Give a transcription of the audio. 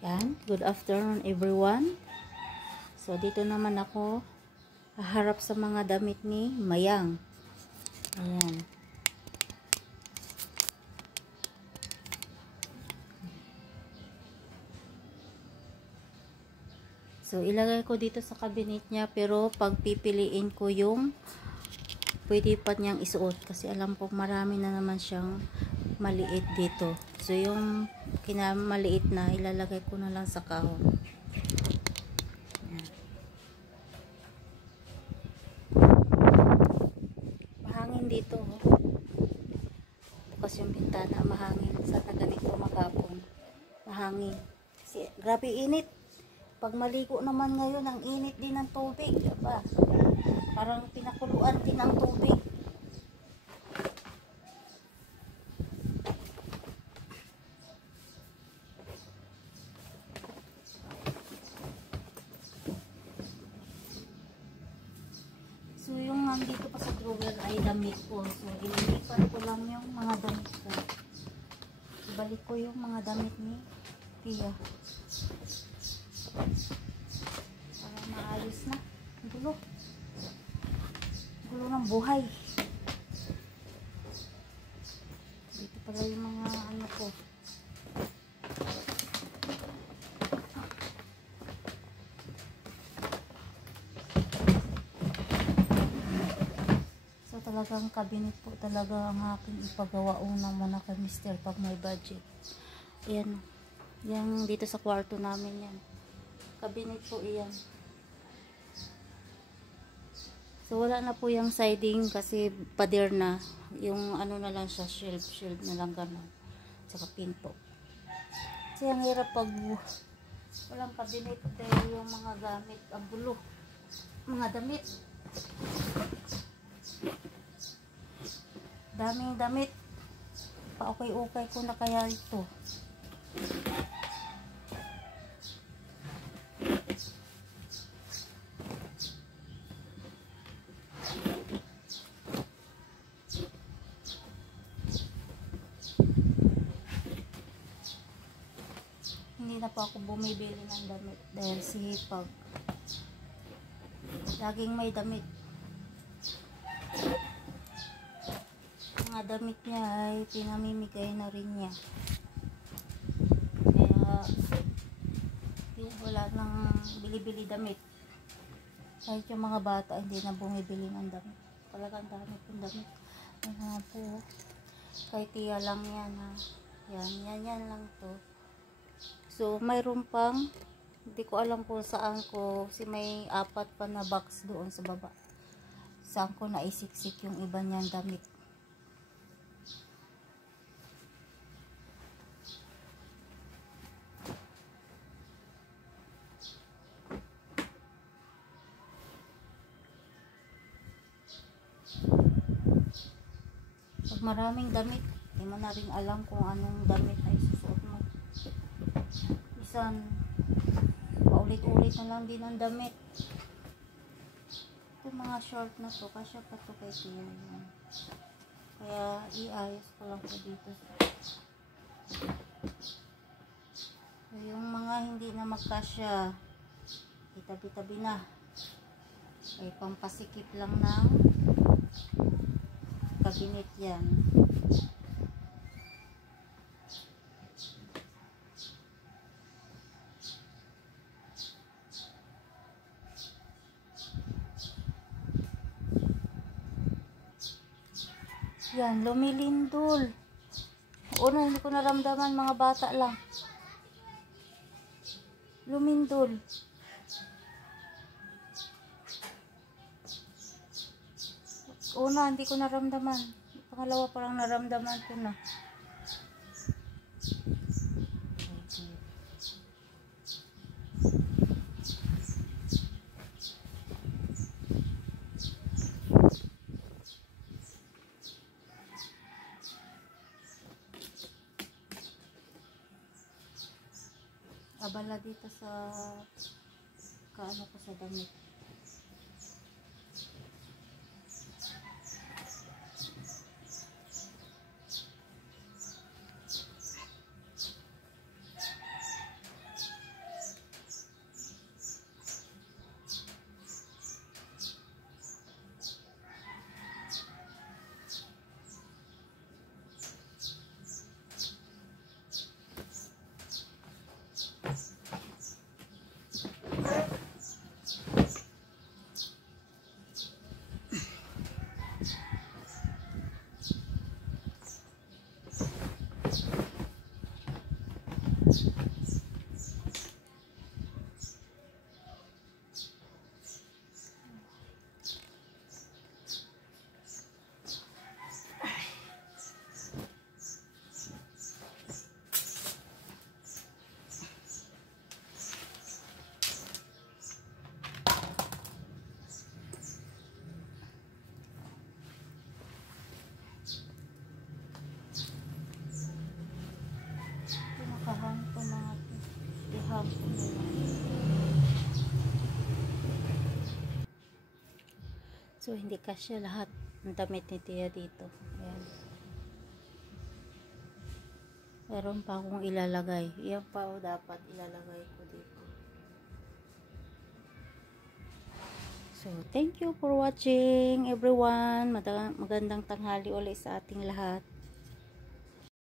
Yan, good afternoon everyone. So dito naman ako haharap sa mga damit ni Mayang. Ayan. So ilagay ko dito sa cabinet niya, pero pagpipiliin ko yung pwede pa niyang isuot kasi alam ko marami na naman siyang maliit dito. So yung kinamaliit na ilalagay ko na lang sa kahon. Mahangin dito. Bukas yung bintana, mahangin. Sana ganito maghapon. Mahangin. Kasi grabe init. Pag maligo naman ngayon, ang init din ng tubig. Diba? Parang pinakuluan din ang tubig. So yung nandito pa sa drawer ay damit ko. So ililipat ko lang yung mga damit ko. Ibalik ko yung mga damit ni Pia. Para maayos na. Gulo. Gulo ng buhay. Dito pala yung mga ano ko. Talagang cabinet po talaga ang aking ipagawa una muna kay Mr. pag may budget. Ayan. Yan dito sa kwarto namin yan. Cabinet po iyan. So wala na po yung siding kasi pader na. Yung ano na lang siya, shelf na lang gano'n. Saka pinto. Kasi ang hirap pag walang cabinet dahil yung mga gamit, ang gulo. Mga damit. Daming damit. Pa-ukay-ukay ko na kaya ito. Hindi na po ako bumibili ng damit dahil sipag. Laging may damit. Mga damit niya ay pinamimigay na rin niya. Kaya wala nang bili-bili damit. Kahit yung mga bata hindi na bumibili ng damit. Talagang dami pong damit. Ano po, kay Tia lang yan ha. Yan lang to. So mayroon pang, hindi ko alam po saan ko, kasi may 4 pa na box doon sa baba. Saan ko naisiksik yung iba niyang damit. Pag maraming damit, hindi mo na rin alam kung anong damit ay susuot mo. Isan, paulit-ulit na lang din ang damit. Ito mga short na to, kasya pa to kay Tia yun. Kaya iayos ko lang po dito. So, yung mga hindi na magkasya, itabi-tabi na. Ay pampasikip lang ng cabinet yan. Yan, lumilindol. Una, hindi ko naramdaman, mga bata lang. Lumindol. Una, hindi ko naramdaman. Pangalawa, parang naramdaman ko na. Abala dito sa kaano ko sa damit. kahapon. So, hindi kasya lahat ng damit ni Tia dito. Ayan. Meron pa akong ilalagay. Yan pa o dapat ilalagay ko dito. So, thank you for watching everyone. Magandang tanghali ulit sa ating lahat.